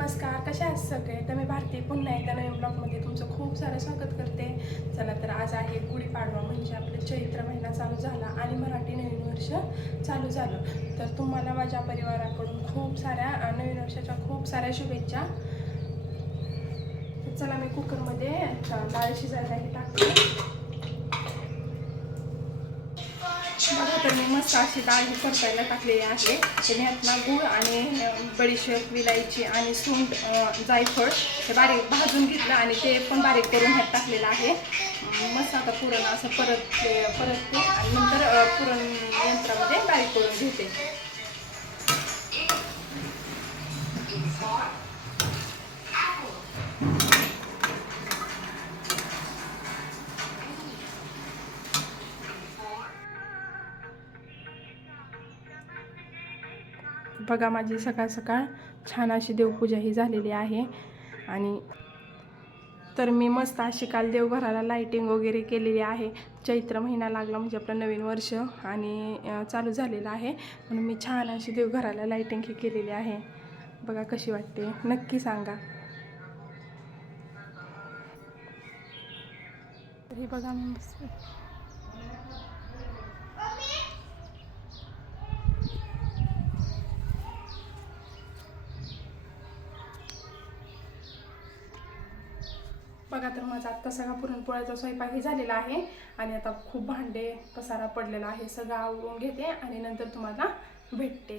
नमस्कार, कशा आहात सगळे? तर मी भारती पुन्हा एकदा नवीन ब्लॉगमध्ये तुमचं खूप सारं स्वागत करते. चला तर आज आहे गुढीपाडवा, म्हणजे आपलं चैत्र महिना चालू झाला आणि मराठी नवीन वर्ष चालू झालं. तर तुम्हाला माझ्या परिवाराकडून खूप साऱ्या नवीन वर्षाच्या खूप साऱ्या शुभेच्छा. तर चला मी कुकरमध्ये डाळ शिजायलाही टाकते. बघा तर मी मस्त अशी डाळ ही परतायला टाकलेली आहे. त्याने ह्यातला गूळ आणि बडीशेप, विलायची आणि सुंठ, जायफळ हे बारीक भाजून घेतलं आणि ते पण बारीक करून ह्यात टाकलेलं आहे. मस्त आता पुरण असं परतते आणि नंतर पुरण यंत्रामध्ये बारीक करून घेते. बघा माझी सकाळ सकाळ छान अशी देवपूजा ही झालेली आहे. आणि तर मी मस्त अशी काल देवघराला लाईटिंग वगैरे केलेली आहे. चैत्र महिना लागला म्हणजे आपलं नवीन वर्ष आणि चालू झालेलं आहे, म्हणून मी छान अशी देवघराला लाईटिंग ही केलेली आहे. बघा कशी वाटते नक्की सांगा. हे बघा मी मस्त बघा तर माझा आत्ता सगळा पुरणपोळ्याचा स्वयंपाकही झालेला आहे आणि आता खूप भांडे पसारा पडलेला आहे. सगळं आवरून घेते आणि नंतर तुम्हाला भेटते.